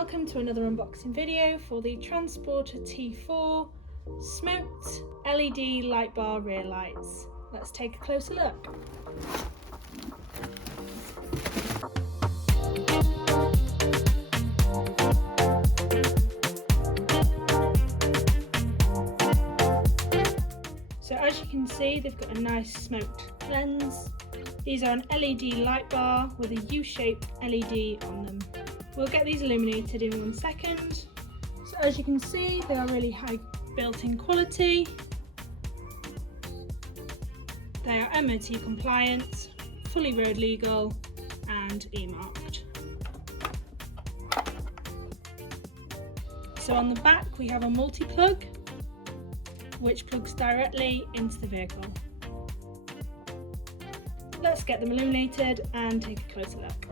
welcome to another unboxing video for the Transporter T4 smoked LED light bar rear lights. Let's take a closer look. So as you can see, they've got a nice smoked lens. These are an LED light bar with a U-shaped LED on them. We'll get these illuminated in 1 second. So as you can see, they are really high built-in quality. They are MOT compliant, fully road legal and E-marked. So on the back we have a multi-plug which plugs directly into the vehicle. Let's get them illuminated and take a closer look.